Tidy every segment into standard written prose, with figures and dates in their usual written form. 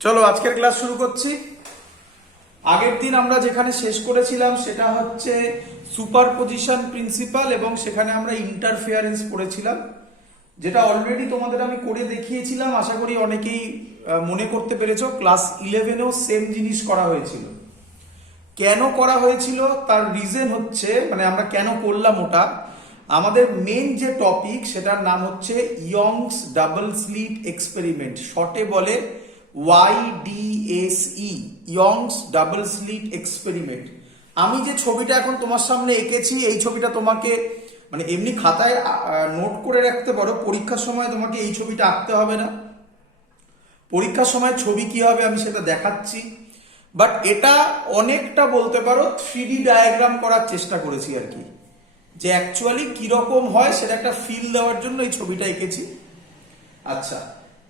চলো আজকের ক্লাস শুরু করছি। আগের দিন আমরা যেখানে শেষ করেছিলাম সেটা হচ্ছে সুপারপজিশন প্রিন্সিপাল এবং সেখানে আমরা ইন্টারফেয়ারেন্স পড়েছিলাম, যেটা অলরেডি তোমাদের আমি করে দেখিয়েছিলাম। আশা করি অনেকেই মনে করতে পেরেছো। ক্লাস 11-এও সেম জিনিস করা হয়েছিল। কেন করা হয়েছিল তার রিজন হচ্ছে, মানে আমরা কেন করলাম ওটা, আমাদের মেন যে টপিক সেটার নাম হচ্ছে ইয়ংস ডাবল স্লিট এক্সপেরিমেন্ট, শর্টে বলে YDSE, Young's double slit experiment. আমি যে ছবিটা এখন তোমার সামনে এঁকেছি এই ছবিটা তোমাকে মানে এমনি খাতায় নোট করে রাখতে পারো, পরীক্ষার সময় তোমাকে এই ছবিটা আঁকতে হবে না। পরীক্ষার সময় ছবি কি হবে আমি সেটা দেখাচ্ছি, বাট এটা অনেকটা বলতে পারো 3D ডায়াগ্রাম করার চেষ্টা করেছি আর কি, যে অ্যাকচুয়ালি কিরকম হয় সেটা একটা ফিল দেওয়ার জন্য এই ছবিটা এঁকেছি। আচ্ছা,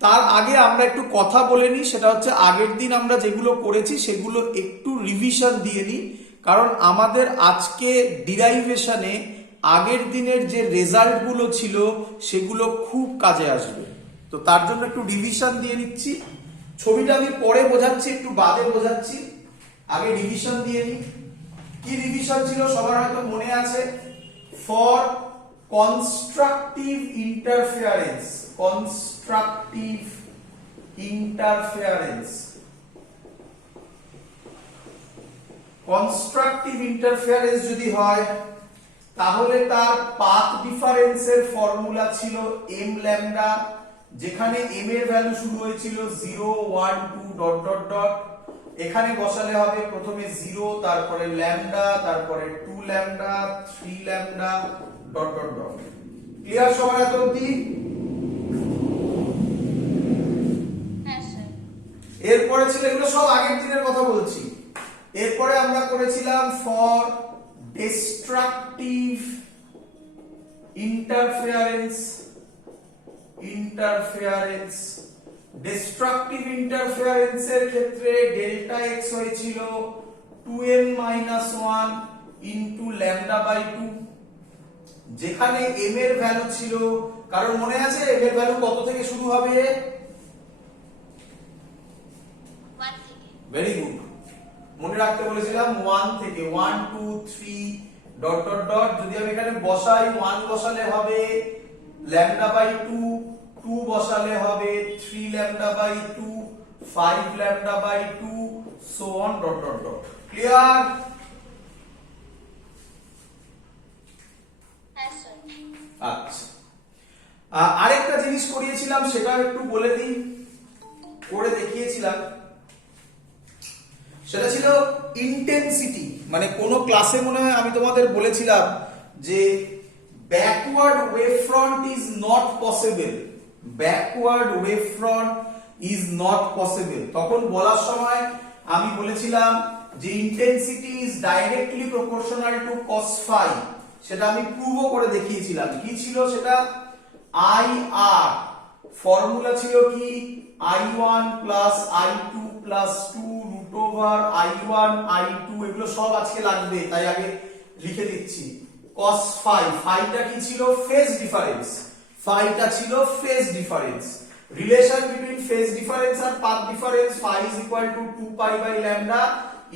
তার আগে আমরা একটু কথা বলে নিই, সেটা হচ্ছে আগের দিন আমরা যেগুলো করেছি সেগুলো একটু রিভিশন দিয়ে নিই, কারণ আমাদের আজকে ডিরাইভেশনে আগের দিনের যে রেজাল্টগুলো ছিল সেগুলো খুব কাজে আসবে। তো তার জন্য একটু রিভিশন দিয়ে নিচ্ছি। ছবিটা আমি পরে বোঝাচ্ছি, একটু বাদে বোঝাচ্ছি, আগে রিভিশন দিয়ে নিই। কি রিভিশন ছিল সবার হয়তো মনে আছে। For constructive interference, constructive interference, constructive interference যদি হয় তাহলে তার পাথ ডিফারেন্সের ফর্মুলা ছিল m ল্যামডা, যেখানে m এর ভ্যালু শুরু হয়েছিল 0 1 2 ডট ডট ডট। এখানে বসালে হবে প্রথমে 0, তারপরে ল্যামডা, তারপরে 2 lambda, 3 lambda dot dot dot. Clear সবার এত অবধি? হ্যাঁ স্যার। এরপরে ছিল, এগুলো সব আগের দিনের কথা বলছি। এরপরে আমরা করেছিলাম for destructive interference, interference destructive ইন্টারফেয়ারেন্সের ক্ষেত্রে ডেল্টা এক্স হয়েছিল 2m-1 ইনটু ল্যামডা বাই 2, যেখানে m এর ভ্যালু ছিল, কারণ মনে আছে m এর ভ্যালু কত থেকে শুরু হবে? 1 থেকে। ভেরি গুড, মনে রাখতে বলেছিলাম 1 থেকে, 1 2 3 ডট ডট ডট। যদি আমি এখানে বসাই 1 বসালে হবে ল্যামডা বাই 2, 2 বসালে হবে 3 lambda by 2, 5 lambda by 2, so on dot dot dot. Clear? হ্যাঁ স্যার। আচ্ছা, আরেকটা জিনিস করিয়েছিলাম সেটা একটু বলে দিই, করে দেখিয়েছিলাম। সেটা ছিল ইন্টেন্সিটি। মানে কোন ক্লাসে মনে হয় আমি তোমাদের বলেছিলাম যে backward wave front is not possible, backward wave front is not possible. তখন বলার সময় আমি বলেছিলাম যে intensity is directly proportional to cos phi, সেটা আমি প্রুভও করে দেখিয়েছিলাম। কি ছিল সেটা? IR ফর্মুলা ছিল কি? I1 plus I2 plus 2 root over I1 I2। এগুলো সব আজকে লাগবে তাই আগে লিখে দিচ্ছি। cos phi, phi টা কি ছিল? ফেজ ডিফারেন্স, phi টা ছিল phase difference. Relation between phase difference আর path difference, phi is equal to 2 pi by lambda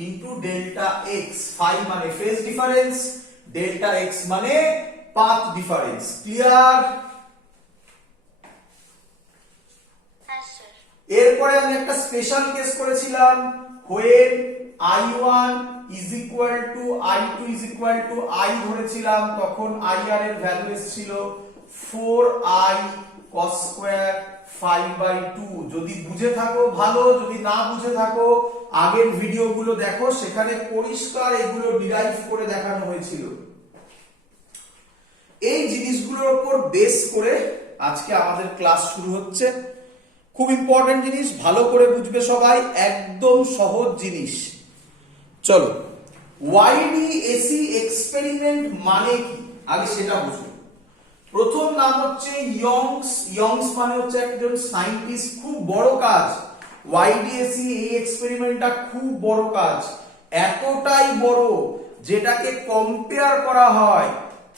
into delta x। phi মানে ফেজ ডিফারেন্স, ডেল্টা x মানে পাথ ডিফারেন্স। ক্লিয়ার? হ্যাঁ sir. এরপরে আমি একটা স্পেশাল কেস করেছিলাম, when I1 is equal to I2 is equal to I ধরেছিলাম, তখন IR এর ভ্যালু এসেছিল 4I cos square phi by 2। যদি বুঝে থাকো ভালো, যদি না বুঝে থাকো আগের ভিডিওগুলো দেখো, সেখানে পরিষ্কার এগুলো ডিরাইভ করে দেখানো হয়েছিল। এই জিনিসগুলোর উপর বেস করে আজকে আমাদের ক্লাস শুরু হচ্ছে। খুব ইম্পর্টেন্ট জিনিস, ভালো করে বুঝবে সবাই, একদম সহজ জিনিস। চলো, YDSE এক্সপেরিমেন্ট মানে কি আগে সেটা বুঝো। প্রথম নাম হচ্ছে ইয়ংস। ইয়ংস মানে হচ্ছে একজন সায়েন্টিস্ট, খুব বড় কাজ। YDSE এই এক্সপেরিমেন্টটা খুব বড় কাজ, এতটাই বড় যেটাকে কম্পেয়ার করা হয়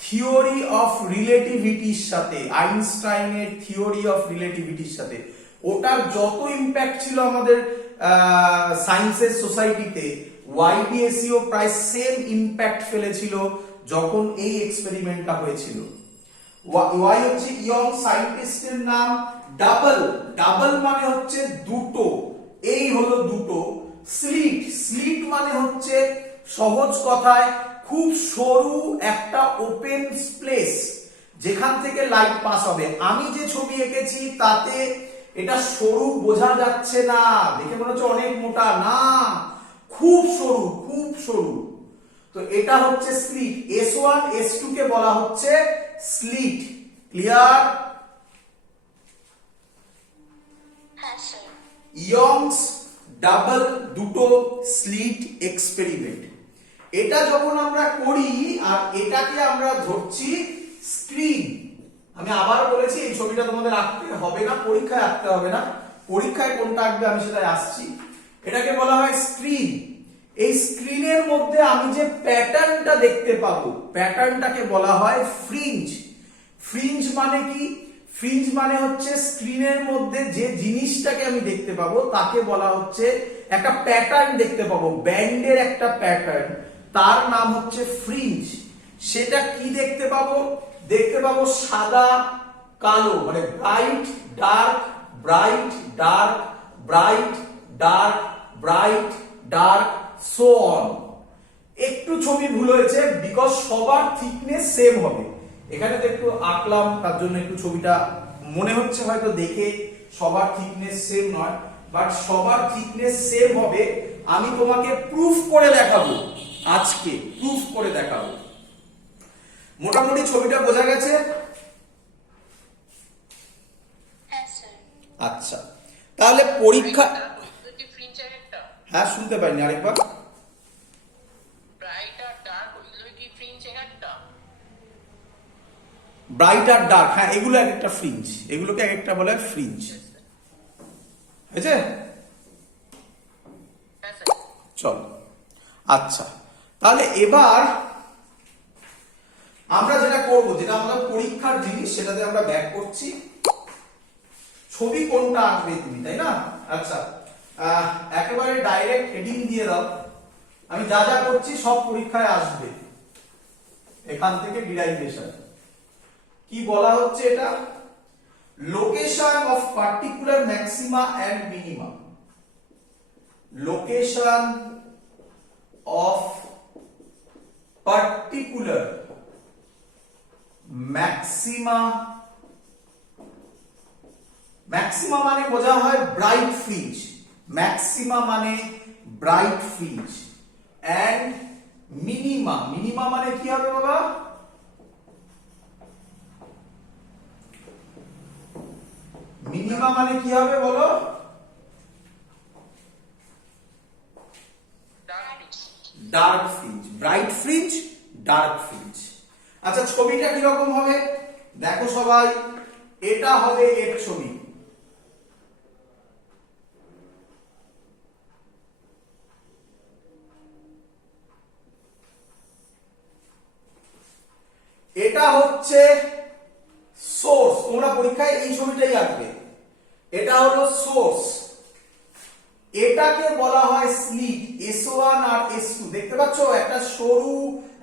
থিওরি অফ রিলেটিভিটির সাথে, আইনস্টাইনের থিওরি অফ রিলেটিভিটির সাথে। ওটার যত ইম্প্যাক্ট ছিল আমাদের সায়েন্সের সোসাইটিতে ওয়াইডিএসইও প্রায় সেম ইম্প্যাক্ট ফেলেছিল যখন এই এক্সপেরিমেন্টটা হয়েছিল। ওয়াই হচ্ছে ইয়ং সায়েন্টিস্টের নাম, ডাবল, ডাবল মানে হচ্ছে দুটো, এই হলো দুটো, স্লিট, স্লিট মানে হচ্ছে সহজ কথায় খুব সরু একটা ওপেন স্পেস যেখান থেকে লাইট পাস হবে। আমি যে ছবি এঁকেছি তাতে এটা সরু বোঝা যাচ্ছে না, দেখে মনে হচ্ছে অনেক মোটা, না খুব সরু, খুব সরু। তো এটা হচ্ছে স্লিট। S1 S2 কে বলা হচ্ছে স্লিট। ক্লিয়ার? হ্যাঁ স্যার। ইয়ংস ডাবল দুটো স্লিট এক্সপেরিমেন্ট, এটা যখন আমরা করি আর এটাকে আমরা ধরছি স্ক্রিন। আমি আবার বলেছি এই ছবিটা তোমাদের আঁকতে হবে না, পরীক্ষায় আঁকতে হবে না, পরীক্ষায় কোনটা আঁকবে আমি সেটাই আসছি। এটাকে বলা হয় স্ক্রিন। এই স্ক্রিনের মধ্যে আমি যে প্যাটার্নটা দেখতে পাবো, প্যাটার্নটাকে বলা হয় ফ্রিঞ্জ। ফ্রিঞ্জ মানে কি? ফ্রিঞ্জ মানে হচ্ছে স্ক্রিনের মধ্যে যে জিনিসটাকে আমি দেখতে পাবো তাকে বলা হচ্ছে একটা প্যাটার্ন দেখতে পাবো, ব্যান্ডের একটা প্যাটার্ন, তার নাম হচ্ছে ফ্রিঞ্জ। সেটা কি দেখতে পাবো? দেখতে পাবো সাদা কালো, মানে bright dark, bright dark, bright dark, bright dark, so on. একটু ছবি ভুল হয়েছে বিকজ সবার থিকনেস সেম হবে। এখানে তো একটু আঁকলাম তার জন্য একটু ছবিটা মনে হচ্ছে হয়তো দেখে সবার থিকনেস সেম নয়, বাট সবার থিকনেস সেম হবে। আমি তোমাকে প্রুফ করে দেখাবো, আজকে প্রুফ করে দেখাবো। মোটামুটি ছবিটা বোঝা গেছে? হ্যাঁ স্যার। আচ্ছা, তাহলে পরীক্ষা, কি ফ্রিঞ্জের একটা হ্যাঁ শুনতে পাইনি, আরেকবার। ব্রাইট আর ডার্ক ওইগুলো কি ফ্রিঞ্জের একটা? ব্রাইট আর ডার্ক, হ্যাঁ এগুলো এক একটা ফ্রিঞ্জ, এগুলোকে এক একটা বলে ফ্রিঞ্জ। হয়েছে? হ্যাঁ স্যার। চল, আচ্ছা তাহলে এবার আমরা যেটা করব, যেটা আমাদের পরীক্ষার জিনিস, সেটাতে আমরা ব্যাক করছি। ছবি কোনটা আঁকবে তুমি, তাই না? আচ্ছা, একেবারে ডাইরেক্ট হেডিং দিয়ে দাও। আমি যা যা করছি সব পরীক্ষায় আসবে, এখান থেকে ডিরাইভেশন। কি বলা হচ্ছে এটা? Location of particular maxima and minima. Location of particular maxima, maxima মানে বোঝা হয় ব্রাইট ফ্রিঞ্জ, ম্যাক্সিমা মানে bright fringe, and minima, minima মানে কি হবে বাবা? মিনিমা মানে কি হবে বলো? Dark fringe, bright fringe, dark fringe. আচ্ছা ছবিটা কিরকম হবে দেখো সবাই, এটা হবে এর ছবি। এটা হচ্ছে সোর্স, তোমরা পরীক্ষায় এই ছবিটাই আঁকবে। এটা হলো সোর্স, এটাকে বলা হয় স্লিট। S1 আর S2 দেখতে পাচ্ছ, একটা সরু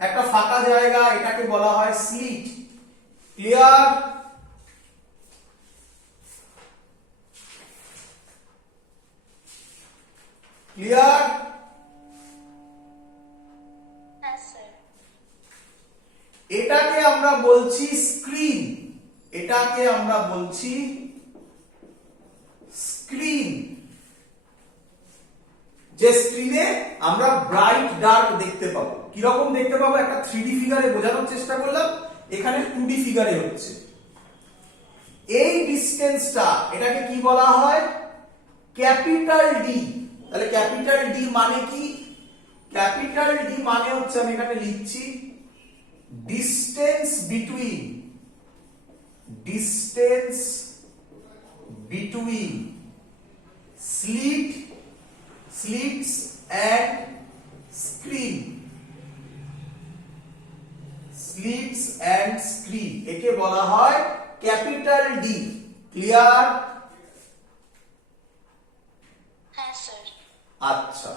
একটা ফাঁকা জায়গা, এটাকে বলা হয় স্লিট। ক্লিয়ার? ক্লিয়ার? হ্যাঁ স্যার। এটাকে আমরা বলছি স্ক্রিন, এটাকে আমরা বলছি স্ক্রিন। যে স্ক্রিনে আমরা ব্রাইট ডার্ক দেখতে পাবো। কিরকম দেখতে পাবো? একটা 3D ফিগারে বোঝানোর চেষ্টা করলাম, এখানে 2D ফিগারে হচ্ছে। এই ডিসটেন্সটা, এটাকে কি বলা হয়? Capital D. তাহলে ক্যাপিটাল ডি মানে কি? ক্যাপিটাল ডি মানে হচ্ছে, আমি এখানে লিখছি, distance between, distance between slit, slits and screen, slits and screen, একে বলা হয় ক্যাপিটাল ডি। ক্লিয়ার? হ্যাঁ স্যার। আচ্ছা,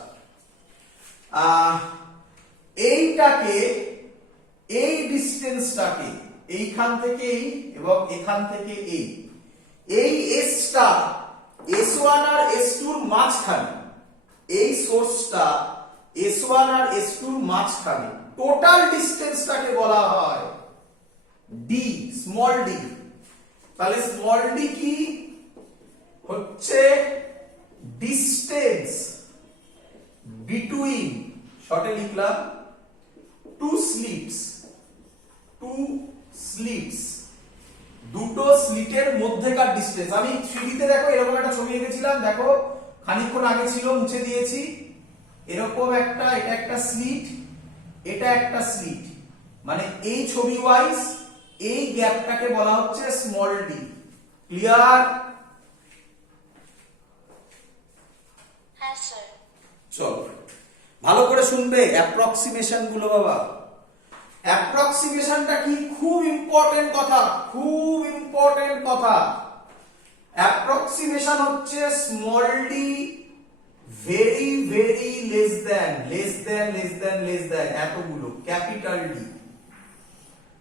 এইটাকে, এই ডিস্টেন্সটাকে এইখান থেকে এই এবং এখান থেকে এই এসটা S1 আর S2 এর মাঝখানে, এই সোর্সটা S1 আর S2 এর মাঝখানে টোটাল ডিস্টেন্সটাকে বলা হয় ডি, স্মল ডি। তাহলে স্মল ডি কি হচ্ছে? ডিস্টেন্স বিটুইন, শর্টে লিখলাম, টু স্লিটস, দুটো স্লিটের মধ্যেকার ডিস্টেন্স। আমি 3D-তে দেখো এরকম একটা ছবি এঁকেছিলাম, দেখো খানিকক্ষণ আগে ছিল, মুছে দিয়েছি। এরকম একটা, এটা একটা স্লিট, এটা একটা স্লিট, মানে এই ছবি ওয়াইজ এই গ্যাপটাকে বলা হচ্ছে স্মল ডি। ক্লিয়ার? হ্যাঁ স্যার। চলো ভালো করে শুনবে অ্যাপ্রক্সিমেশন গুলো বাবা। অ্যাপ্রক্সিমেশনটা কি? খুব ইম্পর্টেন্ট কথা, খুব ইম্পর্টেন্ট কথা। অ্যাপ্রক্সিমেশন হচ্ছে small D very very less than এতগুলো ক্যাপিটাল ডি।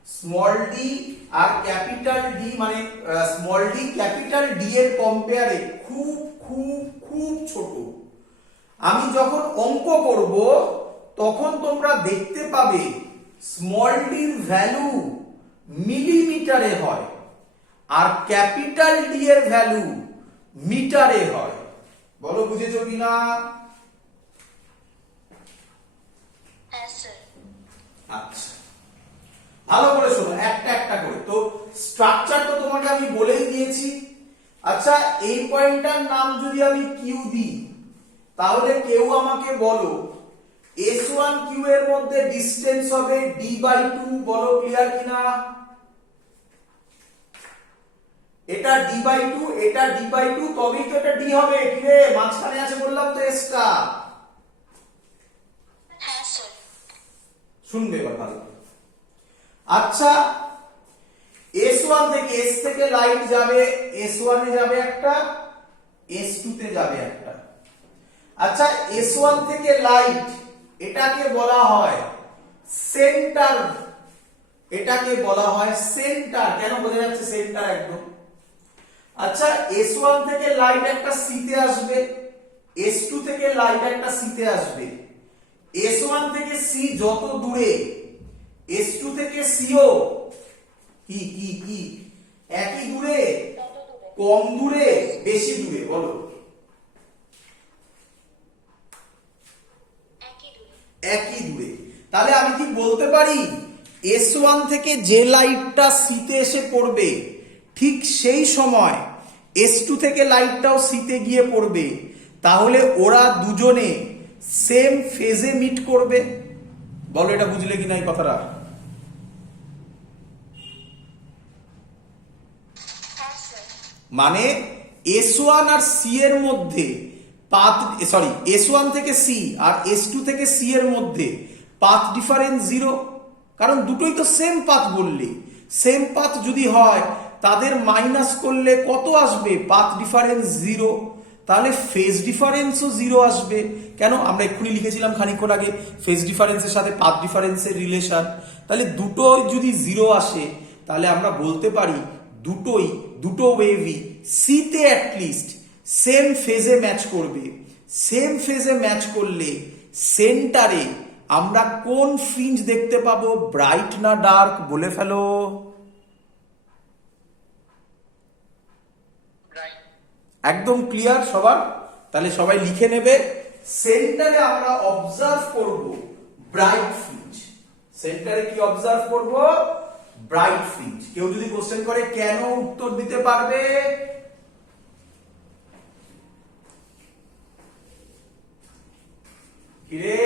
স্মল ডি আর ক্যাপিটাল ডি মানে স্মল ডি ক্যাপিটাল ডি এর কম্পেয়ারে খুব খুব খুব ছোট। আমি যখন অঙ্ক করব তখন তোমরা দেখতে পাবে স্মল ডির ভ্যালু মিলিমিটারে হয় আর ক্যাপিটাল ডি এর ভ্যালু মিটারে হয়। বলো বুঝেছো কিনা? হ্যাঁ স্যার। আচ্ছা, ভালো করে শোনো একটা একটা করে। তো স্ট্রাকচার তো তোমাকে আমি বলেই দিয়েছি। আচ্ছা, এই পয়েন্টটার নাম যদি আমি কিউ দিই, তাহলে কেউ আমাকে বলো S1 কিউ এর মধ্যে ডিসটেন্স হবে d/2। বলো ক্লিয়ার কিনা? এটা d/2, এটা d/2, তবেই তো এটা d হবে। কি রে, মাঝখানে আছে বললাম তো s টা। হ্যাঁ স্যার। শুনবে এবার ভালো। আচ্ছা, S1 থেকে, S থেকে লাইট যাবে, S1 এ যাবে একটা, S2 তে যাবে একটা। আচ্ছা, S1 থেকে লাইট, এটাকে বলা হয় সেন্টার, এটাকে বলা হয় সেন্টার। কেন বোঝা যাচ্ছে সেন্টার একদম? আচ্ছা, S1 থেকে লাইট একটা সি তে আসবে, S2 থেকে লাইট একটা সি তে আসবে। S1 থেকে সি যত দূরে, S2 থেকে সিও কি কি কি একই দূরে, কম দূরে, বেশি দূরে? বলো। একই দূরে। তাহলে আমি কি বলতে পারি S1 থেকে যে লাইটটা সিতে এসে পড়বে ঠিক সেই সময় S2 থেকে লাইটটাও সিতে গিয়ে পড়বে, তাহলে ওরা দুজনে সেম ফেজে মিট করবে। বলো এটা বুঝলে কিনা এই কথাটা? হ্যাঁ স্যার। মানে S1 আর সি এর মধ্যে পাথ, সরি S1 থেকে সি আর S2 থেকে সি এর মধ্যে পাথ ডিফারেন্স 0, কারণ দুটোই তো সেম পাথ। বললে সেম পাথ যদি হয় তাদের মাইনাস করলে কত আসবে? Path difference 0। তাহলে ফেজ ডিফারেন্সও 0 আসবে। কেন? আমরা এক্ষুনি লিখেছিলাম খানিকক্ষণ আগে ফেজ ডিফারেন্সের সাথে পাথ ডিফারেন্সের রিলেশন। তাহলে দুটো যদি 0 আসে তাহলে আমরা বলতে পারি দুটো ওয়েভই সিতে অ্যাটলিস্ট সেম ফেজে ম্যাচ করবে। সেম ফেজে ম্যাচ করলে সেন্টারে আমরা কোন ফ্রিঞ্জ দেখতে পাবো? ব্রাইট না ডার্ক? বলে ফেলো। একদম ক্লিয়ার সবার? তাহলে সবাই লিখে নেবে, সেন্টারে আমরা অবজার্ভ করব ব্রাইট ফ্রিঞ্জ। সেন্টারে কি অবজার্ভ করব? Bright fringe. কেউ যদি কোশ্চেন করে কেন, উত্তর দিতে পারবে? কিরে,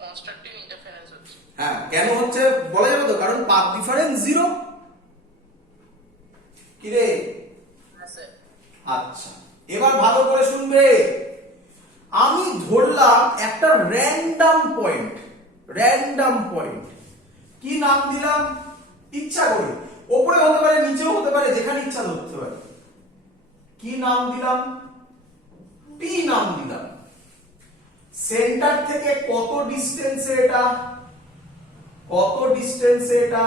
কনস্ট্রাকটিভ ইন্টারফারেন্স হচ্ছে। হ্যাঁ কেন হচ্ছে বলা যাবে তো? কারণ পাথ ডিফারেন্স 0। কিরে? হ্যাঁ স্যার। আচ্ছা, এবার ভালো করে শুনবে। আমি ধরলাম একটা র্যান্ডম পয়েন্ট, কি নাম দিলাম? ইচ্ছা করে, ওপরে হতে পারে, নিচেও হতে পারে, যেখানে ইচ্ছা ধরতে পারে। কি নাম দিলাম? পি নাম দিলাম। সেন্টার থেকে কত ডিস্টেন্সে এটা, কত ডিস্টেন্সে এটা,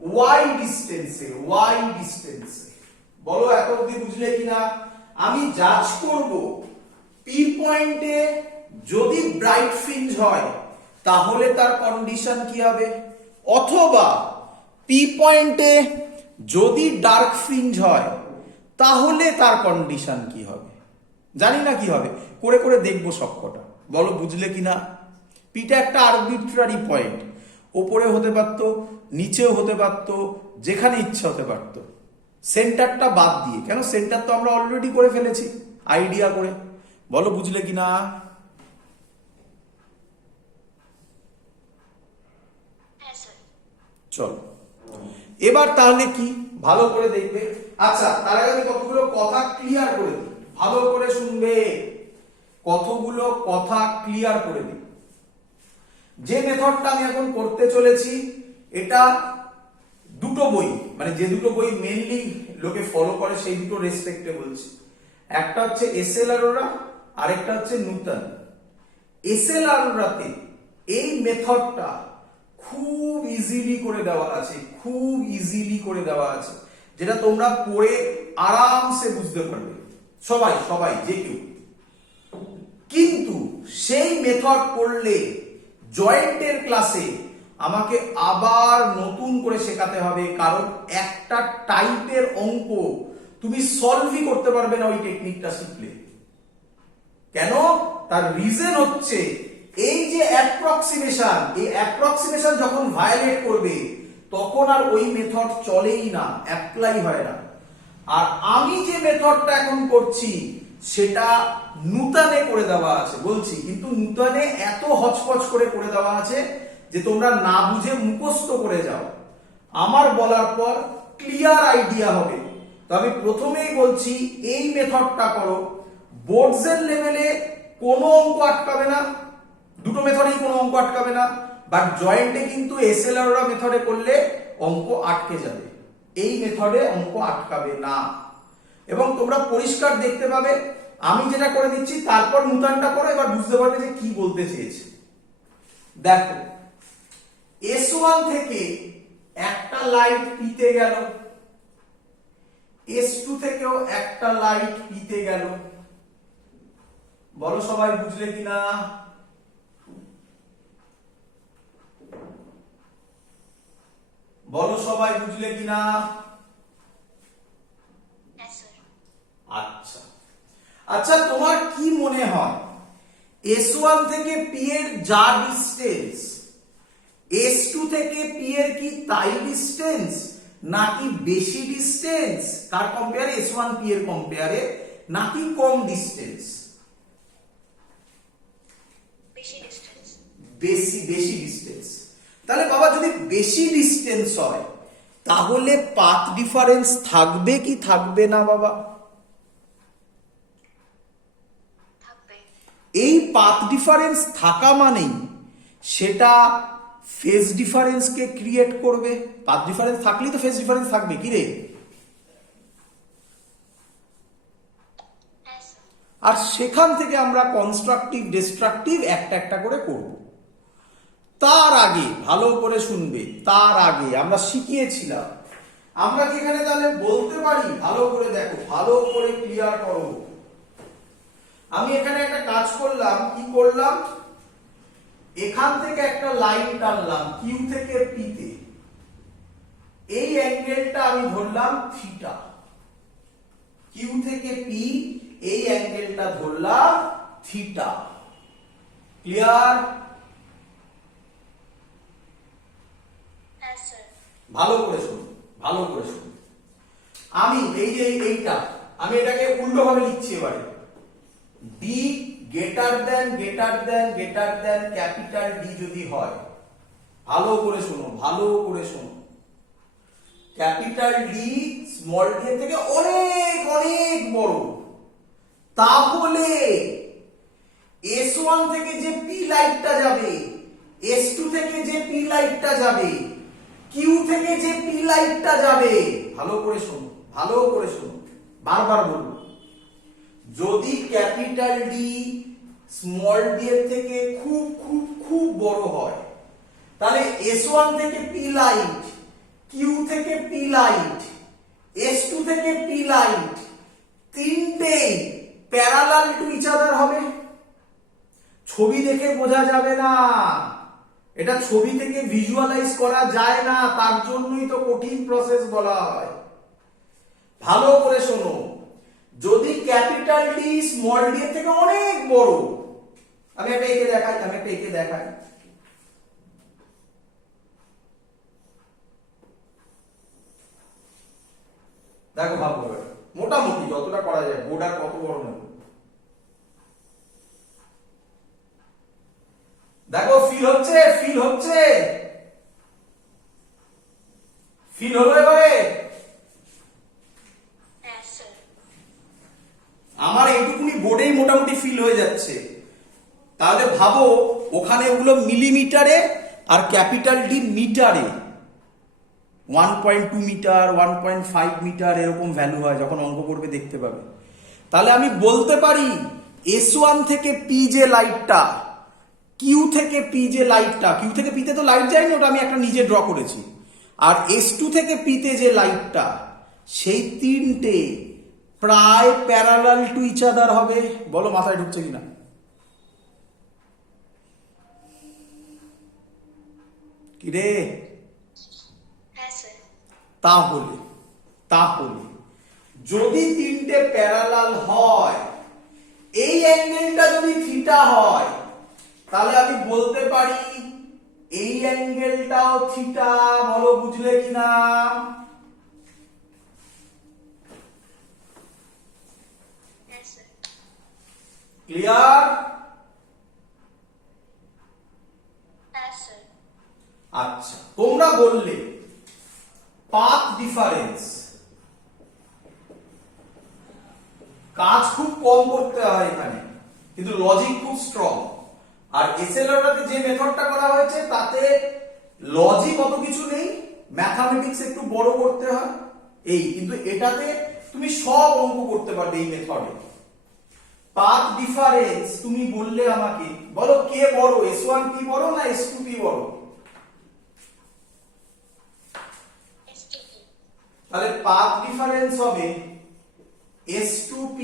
ওয়াই ডিস্টেন্সে, ওয়াই ডিস্টেন্সে। বলো এত অবধি বুঝলে কিনা? আমি জাজ করব পি পয়েন্টে যদি ব্রাইট ফ্রিঞ্জ হয় তাহলে তার কন্ডিশন কি হবে, অথবা পি পয়েন্টে যদি ডার্ক ফ্রিঞ্জ হয় তাহলে তার কন্ডিশন কি হবে। জানি না কি হবে, করে করে দেখবো সবকটা। বলো বুঝলে কিনা? পিটা একটা আরবিট্রারি পয়েন্ট, ওপরে হতে পারতো, নিচেও হতে পারতো, যেখানে ইচ্ছা হতে পারতো, সেন্টারটা বাদ দিয়ে। কেন? সেন্টার তো আমরা অলরেডি করে ফেলেছি আইডিয়া করে। বলো বুঝলে কিনা? হ্যাঁ স্যার। চলো এবার তাহলে কি ভালো করে দেখবে। আচ্ছা তার আগে আমি কতগুলো কথা ক্লিয়ার করে দিই, ভালো করে শুনবে, কতগুলো কথা ক্লিয়ার করে দিই। যে মেথডটা আমি এখন করতে চলেছি এটা দুটো বই, মানে যে দুটো বই মেইনলি লোকে ফলো করে সেই দুটো রেসপেক্টে বলছি। একটা হচ্ছে এসএল আরোরা, আরেকটা হচ্ছে নূতন। এসএল আরোরাতে এই মেথডটা খুব ইজিলি করে দেওয়া আছে, খুব ইজিলি করে দেওয়া আছে, যেটা তোমরা পড়ে আরামসে বুঝতে পারবে, সবাই সবাই যে কেউ। কিন্তু সেই মেথড করলে জয়েন্টের ক্লাসে আমাকে আবার নতুন করে শেখাতে হবে, কারণ একটা টাইপের অঙ্ক তুমি সলভই করতে পারবে না ওই টেকনিকটা শিখলে। কেন? তার রিজন হচ্ছে এই যে অ্যাপ্রক্সিমেশন, এই অ্যাপ্রক্সিমেশন যখন ভায়োলেট করবে তখন আর ওই মেথড চলেই না, অ্যাপ্লাই হয় না। আর আমি যে মেথডটা এখন করছি সেটা নূতনে করে দেওয়া আছে বলছি, কিন্তু নূতনে এত হচপচ করে করে দেওয়া আছে যে তোমরা না বুঝে মুখস্থ করে যাও। আমার বলার পর ক্লিয়ার আইডিয়া হবে। তো আমি প্রথমেই বলছি এই মেথডটা করো, বোর্ডসের লেভেলে কোনো অঙ্ক আটকাবে না, দুটো মেথডেই কোনো অঙ্ক আটকাবে না। বাট জয়েন্টে কিন্তু এসএলআররা মেথডে করলে অঙ্ক আটকে যাবে, এই মেথডে অঙ্ক আটকাবে না। এবং তোমরা পরিষ্কার দেখতে পাবে আমি যেটা করে দিচ্ছি, তারপর নূতনটা করো, এবার বুঝতে পারবে যে কি বলতে চেয়েছে। দেখো S1 থেকে একটা লাইট পিতে গেল, S2 থেকেও একটা লাইট পিতে গেল। বলো সবাই বুঝলে কিনা? বলো সবাই বুঝলে কিনা? হ্যাঁ স্যার। আচ্ছা আচ্ছা, তোমার কি মনে হয় S1 থেকে P এর যা ডিস্টেন্স, S2 থেকে P এর কি তাই ডিস্টেন্স নাকি বেশি ডিস্টেন্স? কার কম্পেয়ারে? S1 P এর কম্পেয়ারে, নাকি কম ডিস্টেন্স? বেশি ডিস্টেন্স। বেশি বেশি ডিস্টেন্স। তাহলে বাবা যদি বেশি ডিস্টেন্স হয় তাহলে পাথ ডিফারেন্স থাকবে কি থাকবে না বাবা? থাকবে। এই পাথ ডিফারেন্স থাকা মানেই সেটা ফেজ ডিফারেন্সকে ক্রিয়েট করবে। পাথ ডিফারেন্স থাকলেই তো ফেজ ডিফারেন্স থাকবে, কি রে? হ্যাঁ স্যার। আর সেখান থেকে আমরা কনস্ট্রাকটিভ ডিস্ট্রাকটিভ একটা একটা করে করব। তার আগে ভালো করে শুনবে, তার আগে আমরা শিখিয়েছিলাম, আমরা কি এখানে তাহলে বলতে পারি, ভালো করে দেখো, ভালো করে ক্লিয়ার করো। আমি এখানে একটা কাজ করলাম, কি করলাম? এখান থেকে একটা লাইন টানলাম কিউ থেকে পি তে, এই অ্যাঙ্গেলটা আমি ধরলাম থিটা। কিউ থেকে পি এই অ্যাঙ্গেলটা ধরলাম থিটা। ক্লিয়ার? হ্যাঁ স্যার। ভালো করে শুনুন, ভালো করে শুনুন। আমি এই যে এইটা, আমি এটাকে উল্টো ভাবে লিখছি এবারে। D greater than greater than greater than capital D যদি হয়, ভালো করে শোনো, ভালো করে শোনো, ক্যাপিটাল ডি স্মল ডি এর থেকে অনেক অনেক বড়, তাহলে S1 থেকে যে পি লাইটটা যাবে, S2 থেকে যে পি লাইটটা যাবে, কিউ থেকে যে পি লাইটটা যাবে, ভালো করে শোনো, ভালো করে শোনো, বারবার বলবো, যদি ক্যাপিটাল ডি স্মল ডি এর থেকে খুব খুব খুব বড় হয়, তাহলে S1 থেকে পি লাইট, কিউ থেকে পি লাইট, S2 থেকে পি লাইট তিনটেই প্যারালাল টু ইচ আদার হবে। ছবি দেখে বোঝা যাবে না, এটা ছবি থেকে ভিজুয়ালাইজ করা যায় না, তার জন্যই তো কঠিন প্রসেস বলা হয়। ভালো করে শোনো, যদি ক্যাপিটাল ডি স্মল ডি এর থেকে অনেক বড়, আমি একটা এঁকে দেখাই, দেখো ভাব করে মোটামুটি যতটা করা যায়, বোর্ডার কত বড় নেব, দেখো ফিল হচ্ছে, ফিল হলো এবারে। Yes, sir. আমার এইটুকুনি বোর্ডেই মোটামুটি ফিল হয়ে যাচ্ছে। তাহলে ভাবো ওখানে ওগুলো মিলিমিটারে আর ক্যাপিটাল ডি মিটারে, 1.2 মিটার, 1.5 মিটার এরকম ভ্যালু হয়, যখন অঙ্ক করবে দেখতে পাবে। তাহলে আমি বলতে পারি S1 থেকে পি যে লাইটটা, কিউ থেকে পি যে লাইটটা, কিউ থেকে পিতে তো লাইট যায়নি, ওটা আমি একটা নিজে ড্র করেছি, আর S2 থেকে পিতে যে লাইটটা, সেই তিনটে প্রায় প্যারালাল টু ইচ আদার হবে। বলো মাথায় ঢুকছে কিনা? কি রে? Yes, sir. তাহলে যদি তিনটে প্যারালাল হয়, এই অ্যাঙ্গেলটা যদি থিটা হয়, তাহলে আমি বলতে পারি এই অ্যাঙ্গেলটাও থিটা। বলো বুঝলে কিনা? Yes, sir. Clear? Yes, sir. আচ্ছা, তোমরা বললে পাথ ডিফারেন্স, কাজ খুব কম করতে হয় এখানে, কিন্তু লজিক খুব স্ট্রং। আর এসএলআরতে যে মেথডটা করা হয়েছে তাতে লজিক অত কিছু নেই, ম্যাথমেটিক্স একটু বড় করতে হয় এই, কিন্তু এটাতে তুমি সব অঙ্ক করতে পারবে এই মেথডে। পাথ ডিফারেন্স তুমি বললে আমাকে, বলো কে বড়, S1P বড় না S2P বড়? STP. তাহলে পাথ ডিফারেন্স হবে S2P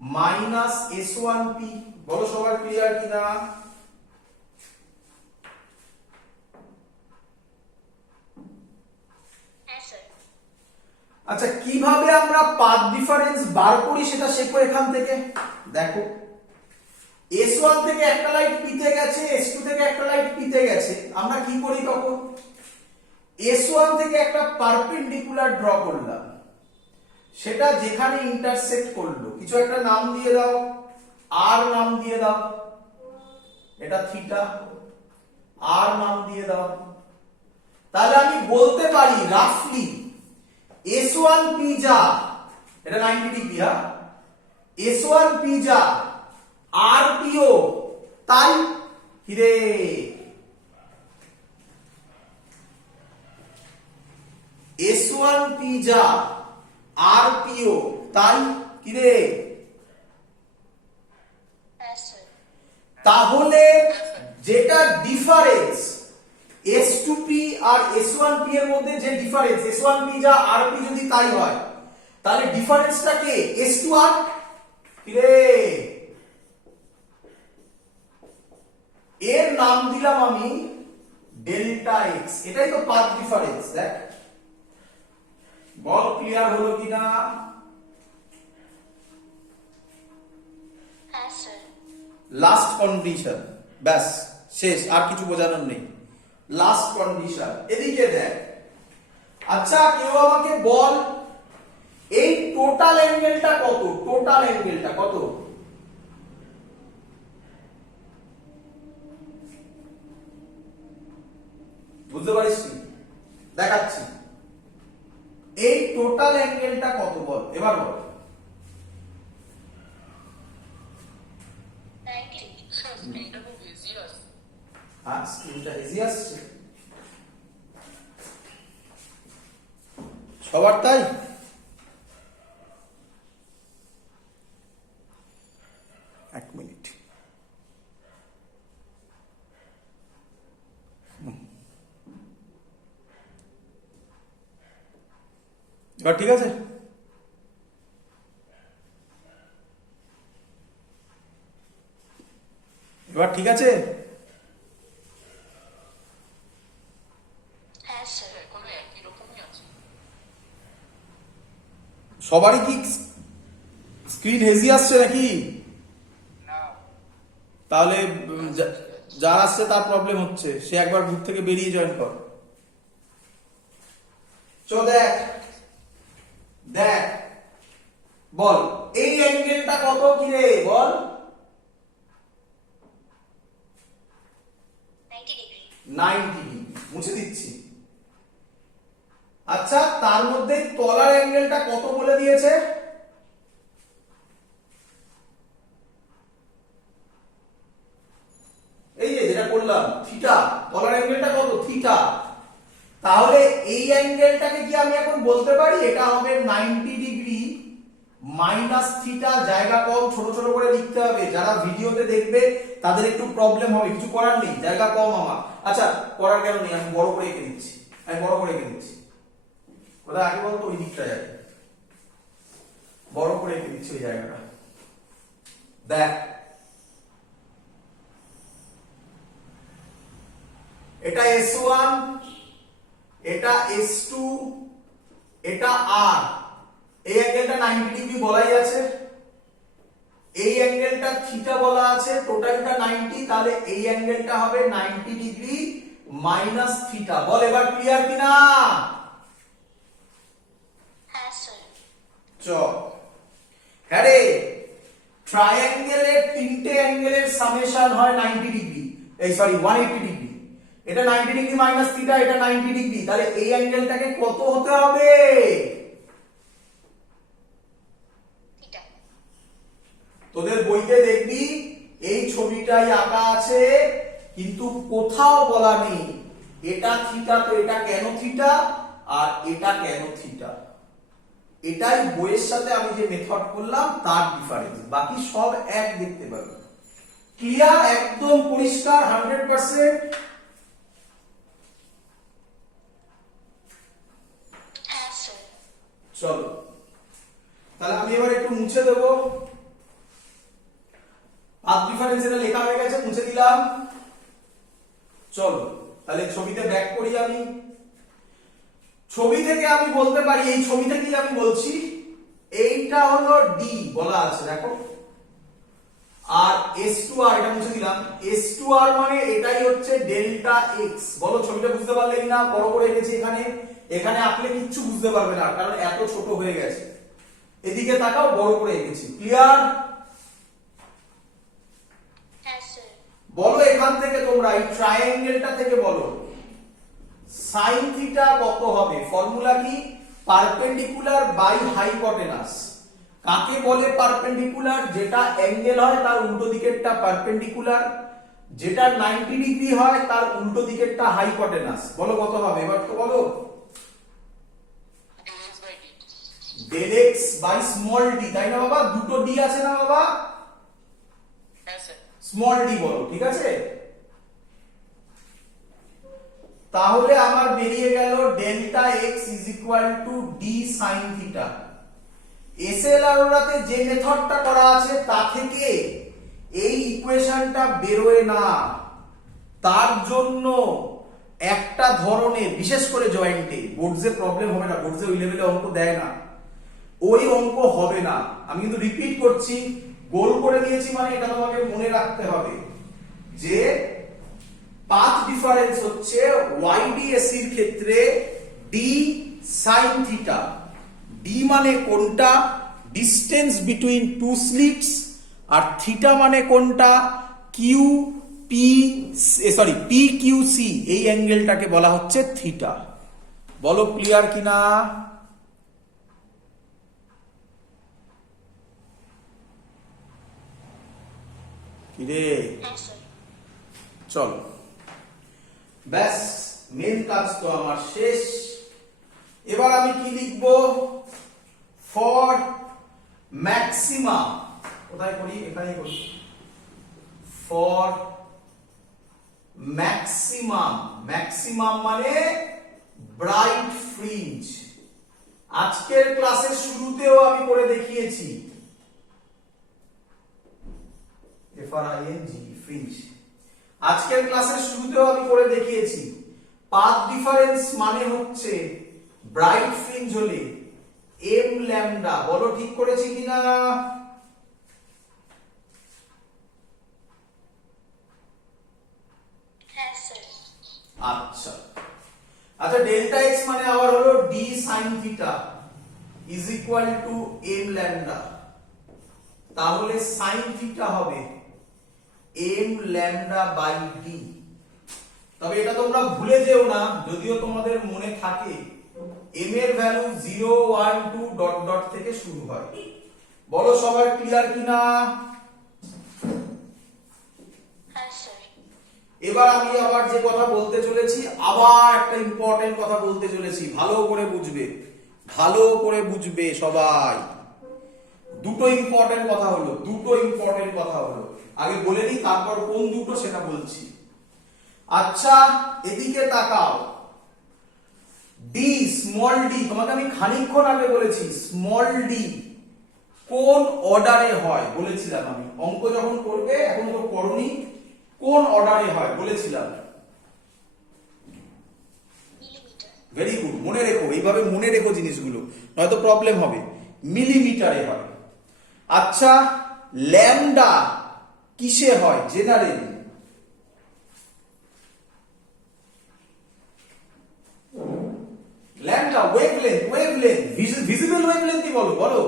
মাইনাস S1P। বলো সবার ক্লিয়ার কিনা? Yes, sir. আচ্ছা, কিভাবে আমরা পাথ ডিফারেন্স বার করি সেটা শেখো এখান থেকে। দেখো, S1 থেকে একটা লাইট পিতে গেছে, S2 থেকে একটা লাইট পিতে গেছে, আমরা কি করি তখন? S1 থেকে একটা পারপেন্ডিকুলার ড্র করলাম, সেটা যেখানে ইন্টারসেক্ট করলো কিছু একটা নাম দিয়ে দাও, আর নাম দিয়ে দাও, এটা থিটা, আর নাম দিয়ে দাও। তাহলে আমি বলতে পারি রাফলি S1P যা, এটা 90 ডিগ্রি, হ্যাঁ, S1P যা RPও তাই। কিরে, S1P যা RPও তাই। কিরে, Yes, sir. তাহলে যেটা ডিফারেন্স S2P আর S1P এর মধ্যে, যে ডিফারেন্স S1P যা RP যদি তাই হয়, তাহলে ডিফারেন্সটা কে? S2R। কিরে, এর নাম দিলাম আমি ডেল্টা এক্স, এটাই তো পাথ ডিফারেন্স। দেখ, বল ক্লিয়ার হলো কিনা? Yes, sir. লাস্ট কন্ডিশন, ব্যাস শেষ, আর কিছু বোঝানোর নেই। লাস্ট কন্ডিশন, এদিকে দেখ। আচ্ছা, কেউ আমাকে বল এই টোটাল অ্যাঙ্গেলটা কত? টোটাল অ্যাঙ্গেলটা কত? বুঝতে পারিস? দেখাচ্ছি, এই টোটাল অ্যাঙ্গেলটা কত বল, এবার বল। 90. স্যার স্ক্রিনটা খুব হেজি আছে। হ্যাঁ, স্ক্রিনটা হেজি আসছে সবার, তাই? এক মিনিট। এবার ঠিক আছে? এবার ঠিক আছে? হ্যাঁ স্যার। এখনো একই রকমই আছে। সবারই কি স্ক্রিন হেজি আসছে নাকি? না, তাহলে যার আসছে তার প্রবলেম হচ্ছে, সে একবার গ্রুপ থেকে বেরিয়ে জয়েন কর। চো দেখ দেখ, বল এই অ্যাঙ্গেলটা কত কি রে, বল। 90 ডিগ্রি। 90 ডিগ্রি মুছে দিচ্ছি। আচ্ছা, তার মধ্যে তলার অ্যাঙ্গেলটা কত বলে দিয়েছে? এই যে যেটা করলাম থিটা, তলার অ্যাঙ্গেলটা কত? থিটা। তাহলে এই অ্যাঙ্গেলটাকে কি আমি এখন বলতে পারি এটা হবে 90 ডিগ্রি মাইনাস থিটা? জায়গা কম, ছোট ছোট করে লিখতে হবে, যারা ভিডিওতে দেখবে তাদের একটু প্রবলেম হবে, কিছু করার নেই, জায়গা কম আমার। আচ্ছা, করার কেন নেই, আমি বড় করে এঁকে দিচ্ছি, আমি বড় করে এঁকে দিচ্ছি। কোথায় আগে বলতো, ওই দিকটা যাবে, বড় করে এঁকে দিচ্ছি ওই জায়গাটা। দেখ, এটা S1, এটা S2, এটা R। এই অ্যাঙ্গেলটা 90 ডিগ্রি বলাই আছে, এই অ্যাঙ্গেলটা থিটা বলা আছে, টোটালটা 90, তাহলে এই অ্যাঙ্গেলটা হবে 90 ডিগ্রি মাইনাস থিটা। বল এবার ক্লিয়ার কিনা? হ্যাঁ স্যার। চ হ্যাঁ রে, ট্রায়াঙ্গেলের তিনটে অ্যাঙ্গেলের সামেশন হয় 90 ডিগ্রি, এই সরি 180 ডিগ্রি। এটা 90 ডিগ্রি মাইনাস থিটা, এটা 90 ডিগ্রি, তাহলে এই অ্যাঙ্গেলটাকে কত হতে হবে? থিটা। তোদের বইতে দেখবি এই ছবিটাই আঁকা আছে, কিন্তু কোথাও বলা নেই এটা থিটা, তো এটা কেন থিটা আর এটা কেন থিটা। এটাই বইয়ের সাথে আমি যে মেথড করলাম তার ডিফারেন্স, বাকি সব এক দেখতে পাবে। ক্লিয়ার? একদম পরিষ্কার 100%? হ্যাঁ স্যার। চলো তাহলে আমি এবার একটু মুছে দেবো। পাথ ডিফারেন্স এটা লেখা হয়ে গেছে, মুছে দিলাম। চলো তাহলে ছবিতে ব্যাক করি আমি। ছবি থেকে আমি বলতে পারি, এই ছবি থেকেই আমি বলছি, এইটা হলো ডি বলা আছে দেখো, আর S2R এটা মুছে দিলাম। S2R মানে এটাই হচ্ছে ডেল্টা এক্স। বলো ছবিটা বুঝতে পারলে কিনা? বড় করে এঁকেছি এখানে, এখানে আঁকলে কিচ্ছু বুঝতে পারবে না কারণ এত ছোট হয়ে গেছে। এদিকে তাকাও, বড় করে এঁকেছি। ক্লিয়ার? হ্যাঁ স্যার। বলো এখান থেকে তোমরা এই ট্রায়াঙ্গেলটা থেকে বলো সাইন থিটা কত হবে? ফর্মুলা কি? Perpendicular by hypotenuse. কাকে বলে পারপেন্ডিকুলার? যেটা অ্যাঙ্গেল হয় তার উল্টো দিকেরটা পারপেন্ডিকুলার, যেটা 90 ডিগ্রি হয় তার উল্টো দিকেরটা হাইপোটেনাস। বলো কত হবে এবার তো বলো। dx by dt। Del x by small d, তাই না বাবা? দুটো ডি আছে না বাবা? হ্যাঁ স্যার। স্মল ডি বলো, ঠিক আছে? তাহলে আমার বেরিয়ে গেল delta x is equal to d sine theta. এসএলআরওতে যে মেথডটা করা আছে তা থেকে এই ইকুয়েশনটা বেরোয় না, তার জন্য একটা ধরনের, বিশেষ করে জয়েন্টে, বোর্ডসে প্রবলেম হবে না, বোর্ডসে ওই লেভেলে অঙ্ক দেয় না, ওই অঙ্ক হবে না। আমি কিন্তু রিপিট করছি, গোল করে দিয়েছি মানে এটা তোমাকে মনে রাখতে হবে যে পাথ ডিফারেন্স হচ্ছে YDSC এর ক্ষেত্রে ডি সাইন থিটা। ডি মানে কোনটা? Distance between two slits. আর থিটা মানে কোনটা? Q P, sorry P Q C, এই অ্যাঙ্গেলটাকে বলা হচ্ছে থিটা। বলো ক্লিয়ার কিনা? কিরে হ্যাঁ স্যার। চলো, ব্যাস মেন কাজ তো আমার শেষ। এবার আমি কি লিখব? ফর ম্যাক্সিমা, কোথায় করি? এখানেই করি। ফর ম্যাক্সিমাম, ম্যাক্সিমাম মানে ব্রাইট ফ্রিঞ্জ। আজকের ক্লাসের শুরুতেও আমি করে দেখিয়েছি এফআরআইএনজি ফ্রিঞ্জ। আজকের ক্লাসের শুরুতেও আমি করে দেখিয়েছি পাথ ডিফারেন্স মানে হচ্ছে ব্রাইট ফ্রিঞ্জ হলে এম ল্যামডা। বলো ঠিক করেছি কিনা? হ্যাঁ স্যার। আচ্ছা আচ্ছা, ডেল্টা এক্স মানে আবার হলো d sine theta is equal to m lambda. তাহলে সাইন থিটা হবে এম ল্যামডা বাই ডি। তবে এটা তোমরা ভুলে যেও না, যদিও তোমাদের মনে থাকে এম এর ভ্যালু 0 1 2 ডট ডট থেকে শুরু হয়। বলো সবার ক্লিয়ার কিনা? হ্যাঁ স্যার। এবার আমি আবার যে কথা বলতে চলেছি, আবার একটা ইম্পর্টেন্ট কথা বলতে চলেছি, ভালো করে বুঝবে, ভালো করে বুঝবে সবাই। দুটো ইম্পর্টেন্ট কথা হলো, দুটো ইম্পর্টেন্ট কথা হলো। আগে বলে নিই, তারপর কোন দুটো সেটা বলছি। আচ্ছা এদিকে তাকাও, ডি স্মল ডি, তোমাকে আমি খানিকক্ষণ আগে বলেছি স্মল ডি কোন অর্ডারে হয় বলেছিলাম। আমি অঙ্ক যখন করবে, এখন তো করনি, কোন অর্ডারে হয় বলেছিলাম। মিলিমিটার। ভেরি গুড, মনে রেখো, এইভাবে মনে রেখো জিনিসগুলো, নয়তো প্রবলেম হবে। মিলিমিটারে হয়। আচ্ছা ল্যামডা কিসে হয় generally? Lambda wavelength, wavelength, visible wavelength কি বলো? বলো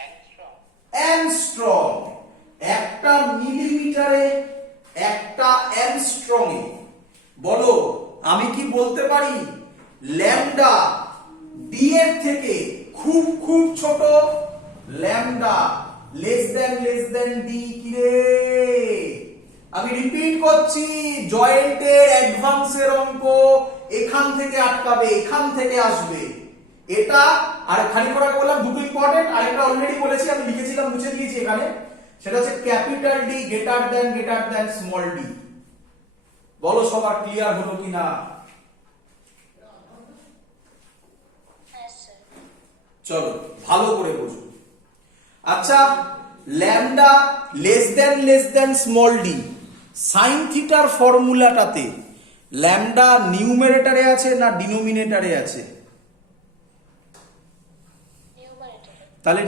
Angstrom. অ্যাংস্ট্রম। একটা মিলিমিটারে, একটা অ্যাংস্ট্রম এ। বলো আমি কি বলতে পারি ল্যামডা ডি এর থেকে খুব খুব ছোট? ল্যামডা লেস দেন ডি। কি রে, আমি রিপিট করছি, জয়েন্টের অ্যাডভান্সের অঙ্ক এখান থেকে আটকাবে, এখান থেকে আসবে। এটা আর খানিকক্ষণ আগে বললাম দুটো ইম্পর্টেন্ট, আরেকটা অলরেডি বলেছি, আমি লিখেছিলাম, মুছে দিয়েছি এখানে। সেটা হচ্ছে capital D greater than small D. বলো সবার ক্লিয়ার হলো কিনা? হ্যাঁ স্যার। চলো ভালো করে বোঝো। আচ্ছা lambda less than small d, sine থিটার ফর্মুলাটাতে ল্যামডা নিউমারেটরে আছে না ডিনোমিনেটরে আছে?